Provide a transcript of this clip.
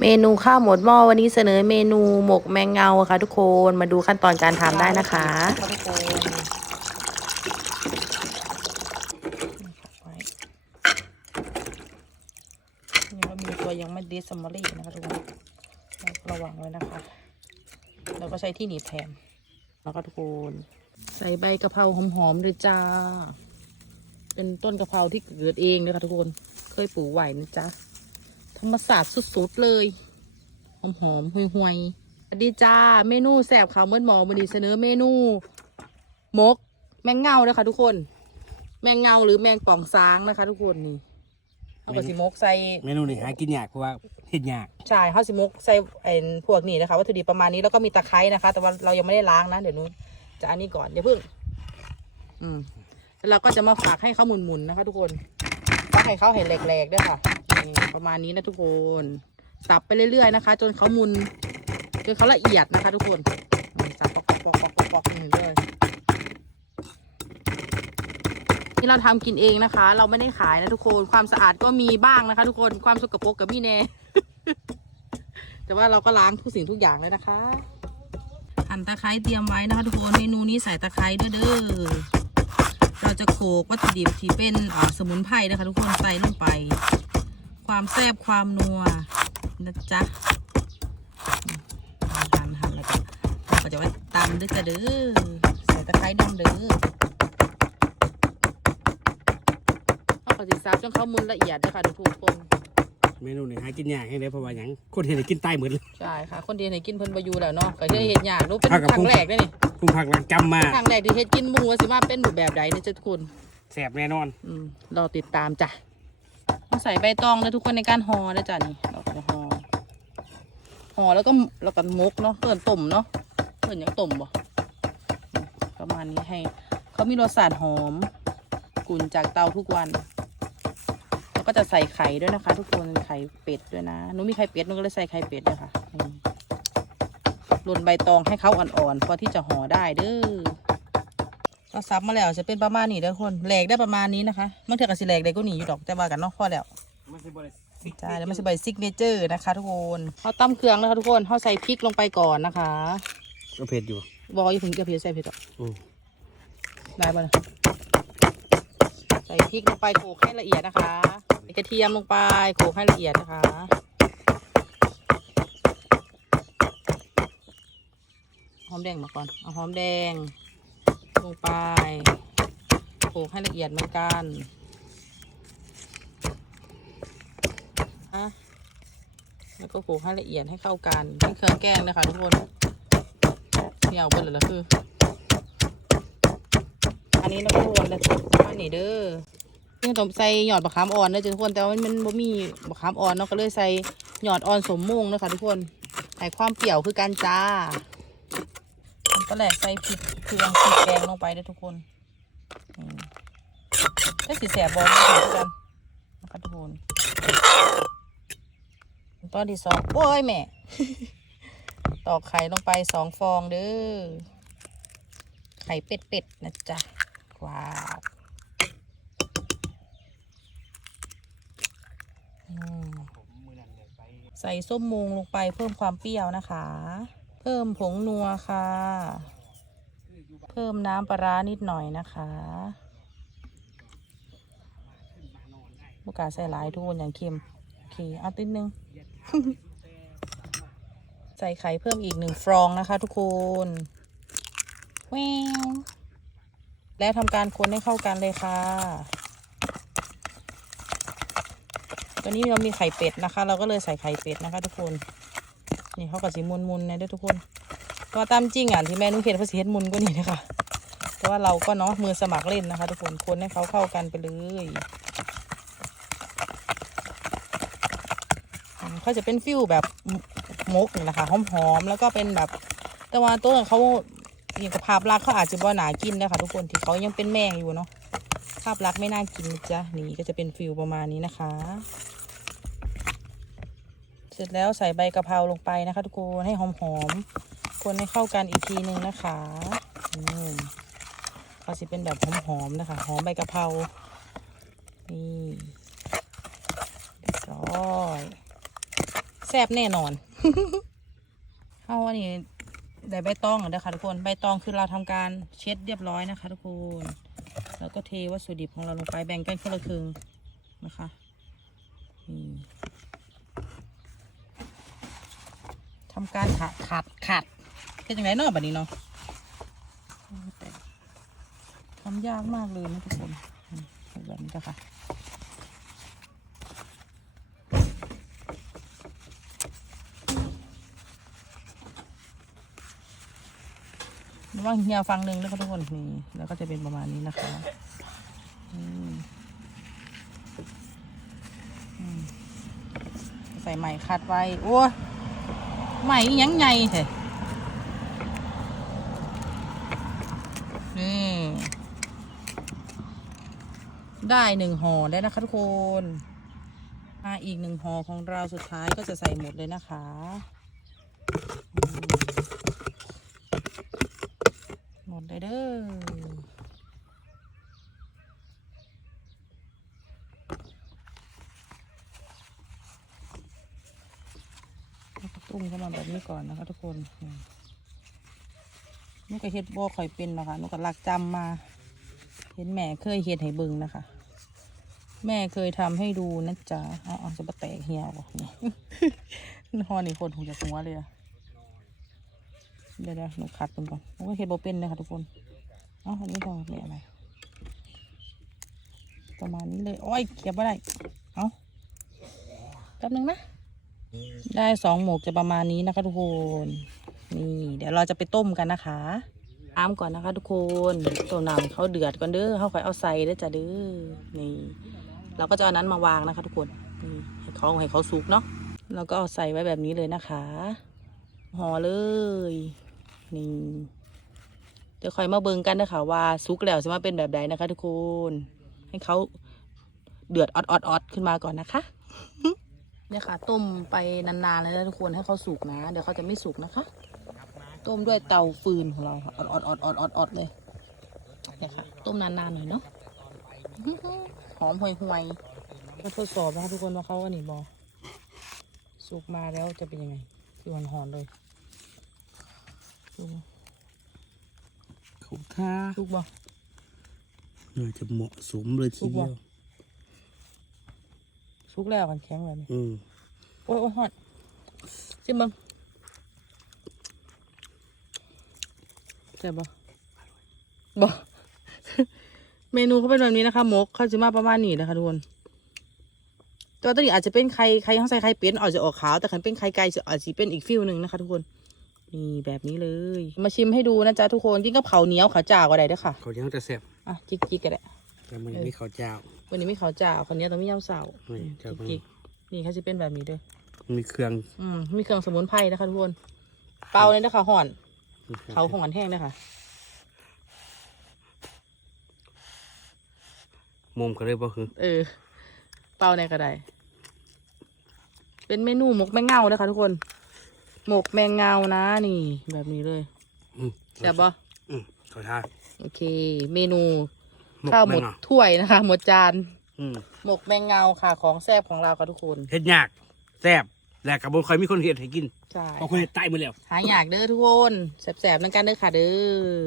เมนูข้าวหมดหม้อวันนี้เสนอเมนูหมกแมงเงาค่ะทุกคนมาดูขั้นตอนการทำได้นะคะมาทุกคนนี่ก็มีตัวยังไม่ดิสมอรี่นะคะทุกคนระวังไว้นะคะ แล้วก็ใช้ที่หนีบแทนแล้วก็ทุกคนใส่ใบกะเพราหอมๆเลยจ้า เป็นต้นกะเพราที่เกิดเองนะคะทุกคน เคยปลูกไว้นะจ๊ะ ธรรมศาสตร์สุดๆเลย หอมหอมๆห่วยๆสวัสดีจ้า เมนูแสบขาวเมื่อหมอวันนี้เสนอเมนูมก แมงเงานะคะทุกคน แมงเงาหรือแมงป่องซางนะคะ ทุกคนนี่เอากระสิมกใส่ เมนูนี้หากินยากเพราะว่าเฮ็ดยาก ใช่ข้าวสิมกใส่ไอ้พวกนี้นะคะวัตถุดิบประมาณนี้แล้วก็มีตะไคร้นะคะ แต่ว่าเรายังไม่ได้ล้างนะเดี๋ยวนู้นจะอันนี้ก่อนเดี๋ยวเพิ่ง อืมแล้วเราก็จะมาฝากให้เขาหมุนๆนะคะ ทุกคนฝากให้เขาเห็นแหลกๆด้วยค่ะนี่ ประมาณนี้นะทุกคนสับไปเรื่อยๆนะคะ จนเขามุนจนเขาละเอียดนะคะ ทุกคนสับปอกปอกปอกๆอย่างนี้เลยนี่เราทำกินเองนะคะ เราไม่ได้ขายนะทุกคนความสะอาดก็มีบ้างนะคะ ทุกคนความสกปรกกับมีแน่แต่ว่าเราก็ล้างทุกสิ่งทุกอย่างเลยนะคะหั่นตะไคร้เตรียมไว้นะคะ ทุกคนเมนูนี้ใส่ตะไคร้ด้วยเด้อเราจะโขกวัตถุดิบที่เป็นสมุนไพรนะคะ ทุกคนใส่ลงไป ความแซ่บความนัวนะจ๊ะหั่นหั่นแล้วก็เราก็จะไว้ตำด้วยจ้ะเด้อใส่ตะไคร้ดำเด้อเอากระสิซับจนเขามุนละเอียดนะคะทุกคนเมนูนี้หากินยากให้ได้เพราะว่าหยังคนเฮ็ดให้กินใต้เหมือนเลยใช่ค่ะ คนเดียวให้กินเพิ่นบอยูแล้วเนาะก็เคยเห็นยากรู้เป็นครั้งแรกเด้นี่พุ่งพักหลังจำมาครั้งแรกที่เฮ็ดกินหมูว่าสิมาเป็นรูปแบบใดเนี่ยจ้ะทุกคนแสบแน่นอนอืมรอติดตามจ้ะ มาใส่ใบตองนะทุกคนในการห่อนะจ้ะนี่เราก็จะห่อห่อแล้วก็แล้วก็มกเนาะเกินต้มเนาะเกินอย่างต้มบ่ประมาณนี้ให้เขามีรสชาติหอมกลุ่นจากเตาทุกวันแล้วก็จะใส่ไข่ด้วยนะคะ ทุกคนไข่เป็ดด้วยนะหนูมีไข่เป็ดหนูก็เลยใส่ไข่เป็ดด้วยค่ะหล่นใบตองให้เขาอ่อนๆพอที่จะห่อได้เด้อ ก็ซับมาแล้วจะเป็นประมาณนี้เด้อคนแหลกได้ประมาณนี้นะคะบางเทีก็สิแหลกได้ก็หนีอยู่ดอกแต่ว่ากันเนาะพอแล้วมันสิบ่ได้ใช่แล้วมันจะใบซิกเนเจอร์นะคะ ทุกคนเขาตั้มเครื่องนะคะทุกคนเขาใส่พริกลงไปก่อนนะคะก็เผ็ดอยู่บอกอย่าถึงจะเพียใส่เผ็ดหรอกอืมได้ปะเนี่ยใส่พริกลงไปโขลกให้ละเอียดนะคะใส่กระเทียมลงไปโขลกให้ละเอียดนะคะหอมแดงมาก่อนเอาหอมแดง ลงไปโขลกให้ละเอียดเหมือนกันอะแล้วก็โขลกให้ละเอียดให้เข้ากันนี่เครื่องแกงนะคะทุกคนเหนียวไปเลยละคือ อันนี้เราก็วนแล้วอันนี้เด้อนี่ต้องใส่หยอดบะขามอ่อนนะทุกคน แต่ว่ามันบ่มีบะขามอ่อนเนาะก็เลยใส่หยอดอ่อนสมมุงนะคะทุกคนให้ความเปรี้ยวคือการจ้า ก็แหลกใส่พริกเครื่องพริกแกงลงไปเด้อทุกคนอืมได้สีแสบบอลด้วยกันนะคะทุกคนตอนที่สองโอ้ยแม่ ตอกไข่ลงไปสองฟองเด้อ ไข่เป็ดๆนะจ๊ะ ว้าวใส่ส้มมูงลงไปเพิ่มความเปรี้ยวนะคะ พิ่มผงนัวค่ะ เพิ่มน้ำปลาร้านิดหน่อยนะคะบุกล้าใส่หลายทุกคนอย่างเค็มโอเคเอาติดนึง ใส่ไข่เพิ่มอีกหนึ่งฟองนะคะ ทุกคนแววแล้วทำการคนให้เข้ากันเลยค่ะตัวนี้เรามีไข่เป็ดนะคะ เราก็เลยใส่ไข่เป็ดนะคะ ทุกคน นี่เขากับสีมุนๆนะด้วยทุกคนเพราะตามจริงอะที่แม่นุ่งเห็ดเขาสีเห็ดมุนก็นี่นะคะแต่ว่าเราก็เนาะมือสมัครเล่นนะคะ ทุกคนคนให้เขาเข้ากันไปเลยเขาจะเป็นฟิวแบบมกนี่แหละค่ะหอมๆแล้วก็เป็นแบบ แต่ว่าตัวเขาอย่างกับภาพลักษณ์เขาอาจจะบ่หนากินนะคะทุกคนที่เขายังเป็นแมงอยู่เนาะภาพลักษณ์ไม่น่ากินนะจ๊ะนี่ก็จะเป็นฟิลประมาณนี้นะคะ เสร็จแล้วใส่ใบกะเพราลงไปนะคะ ทุกคนให้หอมๆคนให้เข้ากันอีกทีนึงนะคะอืมเขาจะเป็นแบบหอมๆนะคะหอมใบกะเพรานี่เรียบร้อยแซ่บแน่นอนเอาอันนี้ได้ใบตองแล้วนะคะทุกคนใบตองคือเราทำการเช็ดเรียบร้อยนะคะ ทุกคนแล้วก็เทวัตถุดิบของเราลงไปแบ่งกันคนละครึ่งนะคะนี่ ทำการขัดขัดขัดเป็นยังไงเนาะแบบนี้เนาะแต่ทำยากมากเลยนะทุกคนแบบนี้นะคะว่างเฮียฟังหนึ่งแล้วก็ทุกคนนี่แล้วก็จะเป็นประมาณนี้นะคะใส่ใหม่คัดไว้ โอ้ ใหม่ยังไงเถอะนี่ได้หนึ่งห่อแล้วนะคะทุกคนมาอีกหนึ่งห่อของเราสุดท้ายก็จะใส่หมดเลยนะคะหมดเลยเด้อ แล้วก็ตุ้มเข้ามาแบบนี้ก่อนนะคะ ทุกคนนี่ก็เฮ็ดบ่ค่อยเป็นนะคะนุกก็ลักจำมา เห็นแม่เคยเฮ็ดให้เบิ่งนะคะ แม่เคยทำให้ดูนะจ๊ะอาเอจะมาแตกเหี่ยวบ่นี่ฮอนี่คนหูจะหัวเลยอะเดี๋ยวเดี๋ยวหนูคัดมันก่อนหนูก็เห็นโบเป็นเลยค่ะทุกคนอ้าอันนี้ต้องเนี่ยอะไรประมาณนี้เลย โอ้ยเขียบไม่ได้ เอาแป๊บนึงนะ ได้สองหมกจะประมาณนี้นะคะทุกคนนี่ เดี๋ยวเราจะไปต้มกันนะคะน้ำก่อนนะคะ ทุกคนต้มน้ำเขาเดือดก่อนเด้อเขาค่อยเอาใส่เด้อจ้ะเด้อนี่ เราก็จะเอานั้นมาวางนะคะ ทุกคนนี่ให้เขาให้เขาสุกเนาะเราก็เอาใส่ไว้แบบนี้เลยนะคะห่อเลยนี่เดี๋ยวคอยมาเบิ่งกันนะคะว่าซุกแล้วจะมาเป็นแบบใดนะคะ ทุกคน ให้เขาเดือดออดออดออดขึ้นมาก่อนนะคะ เนี่ยค่ะ ต้มไปนานๆเลยนะทุกคนให้เขาสุกนะ เดี๋ยวเขาจะไม่สุกนะคะ ต้มด้วยเตาฟืนของเราค่ะออดออดออดออดออดออดเลยเนี่ยค่ะ ต้มนานๆหน่อยเนาะหอมห่วยห่วยๆมาทดสอบนะคะทุกคนว่าเขาอันนี้บอสุกมาแล้วจะเป็นยังไงคือหอนๆเลยสุกเขาท่าสุกบ่น่าจะเหมาะสมเลยทีเดียว สุกแล้วกันแข็งแบบนี้อืมโอ้ยโอ้ยฮอดชิมมึงใช่บบ่บ่เมนูเขาเป็นแบบนี้นะคะหมกเขาจะมาประมาณนี้นะคะทุกคนตัวตัวนี้อาจจะเป็นไข่ไข่ข้างใส่ไข่เป็ดอาจจะออกขาว แต่ขันเป็นไข่ไก่จะอาจจะเป็นอีกฟิลหนึ่งนะคะทุกคนนี่แบบนี้เลย มาชิมให้ดูนะจ๊ะทุกคนกินกับข้าวเหนียวข้าวจ้าก็ได้เด้วยค่ะเขายังจะแซ่บอะจิกจิกก็ได้แต่มันยังมีข้าวเจ้า วันนี้ไม่ข้าวจ้าคนนี้ต้องมียำเสานี่เจ้าจิกจิกนี่เขาจะเป็นแบบนี้เด้วยมีเครื่องอืมมีเครื่องสมุนไพรนะคะทุกคน เป่าเลยนะคะห่อนมีครื่องเขาห่อนแห้งนะคะมุมก็เลยบ่คือเออ เป่าในกระไดเป็นเมนูหมกแมงเง่านะคะทุกคน หมกแมงเงานะนี่ แบบนี้เลยอืมแซ่บปะอืมเขาท่าโอเค เมนูหมก ข้าวหมดแมงเง่าถ้วยนะคะ หมดจานอืมหมกแมงเงาค่ะ ของแซ่บของเราค่ะทุกคนเฮ็ดยากแซ่บและกับบนคอยมีคนเฮ็ดให้กินใช่เพราะคนเฮ็ดตายหมดแล้วหาอยากเด้อทุกคนแซ่บๆนั่นกันเด้อค่ะเด้อ